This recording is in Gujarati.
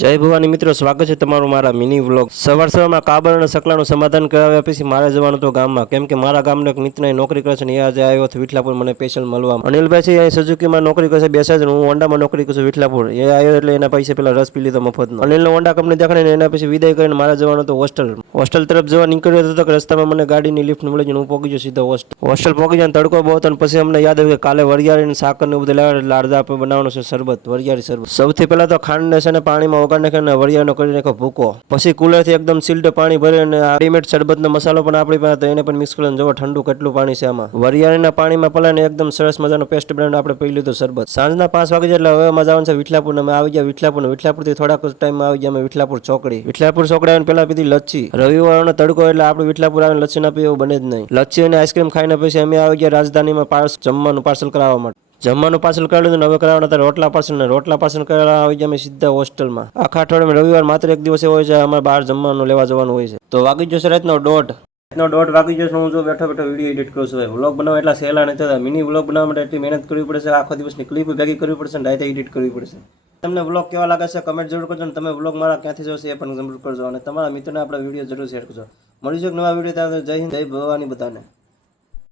જય ભવાની મિત્રો, સ્વાગત છે તમારું મારા મિની વ્લોગ। સવારમાં કાબર અને સકલાનું સમાધાન કરાવ્યા પછી મારે જવાનું તો ગામમાં, કેમ કે મારા ગામનો એક મિત્ર નોકરી કરે છે ને એ આજે આવ્યો હતો વિઠલાપુર મને સ્પેશિયલ મળવા। અનિલભાઈ છે અહીં સુઝુકીમાં નોકરી કરે છે, બેસે છે, હું હોન્ડામાં નોકરી કરું છું વિઠલાપુર। એ આવ્યો એટલે એના પૈસે પેલા રસ પી લીધો મફતનો। અનિલનો હોન્ડા કંપની દેખાડીને એના પછી વિદાય કરીને મારે જવાનું તો હોસ્ટેલ તરફ જવા નીકળ્યો હતો કે રસ્તામાં મને ગાડીની લિફ્ટ મળી ગઈ, હું પહોંચી ગયો સીધો હોસ્ટેલ પહોંચી જાય તડકો બહુ હતો, અને પછી અમને યાદ આવ્યું કે કાલે વરિયાળી સાકર ને બધું લાવ્યા, લાડદા આપણે બનાવવાનો છે શરબત, વરિયાળી શરબત। સૌથી પહેલા તો ખાંડને છે ને પાણીમાં ઓગાળી નાખીને વરિયાળીનો કરી નાખો ભૂકો, પછી કુલરથી એકદમ સિલ્ડ પાણી ભરી અને રેડીમેડ શરબતનો મસાલો પણ આપણી પાસે તો એને પણ મિક્સ કરીને જોવો ઠંડુ કેટલું પાણી છે આમાં। વરિયાળીના પાણીમાં પલાળીને એકદમ સરસ મજાનો પેસ્ટ બનાવીને આપણે પી લીધું શરબત। સાંજના 5 વાગે એટલે હવે મજા આવવાનું છે વિઠલાપુર, અમે આવી ગયા વિઠલાપુરથી થોડાક ટાઈમમાં આવી ગયા અમે વિઠલાપુર ચોકડી આવીને પેલા પીધી લચ્છી। રવિવારનો તડકો એટલે આપણે વિઠલાપુર આવીને લચ્છી ના પીવું બને જ નહીં। લચ્છી અને આઈસ્ક્રીમ ખાઈને પછી અમે આવી ગયા રાજધાનીમાં જમવાનું પાર્સલ કરાવવા માટે। જમવાનું પાર્સલ કરી લીધું ને હવે કરાવવાના હતા રોટલા પાર્સલ કરેલા આવી ગયા અમે સીધા હોસ્ટેલમાં। આખા અઠવાડિયામાં રવિવાર માત્ર એક દિવસ એવો હોય છે અમારે બહાર જમવાનું લેવા જવાનું હોય છે। તો વાગી જશે રાતનો 1:30 વાગી જશે, હું જો બેઠો વિડીયો એડિટ કરું છું। વ્લોગ બનાવવા એટલા સહેલા નથી થતા, મિની વ્લોગ બનાવવા માટે એટલી મહેનત કરવી પડશે, આખો દિવસની ક્લિપ ભેગી કરવી પડશે, ડાયરેક્ટ એડિટ કરવી પડશે। તમને વ્લોગ કેવા લાગે છે કમેન્ટ જરૂર કરજો, અને તમે વ્લોગ મારા ક્યાંથી જોશો એ પણ જરૂર કરજો, અને તમારા મિત્રોને આપણા વિડીયો જરૂર શેર કરજો। મળીશું એક નવા વિડીયો, ત્યાં જય હિન્દ, જય ભવાની બધાને।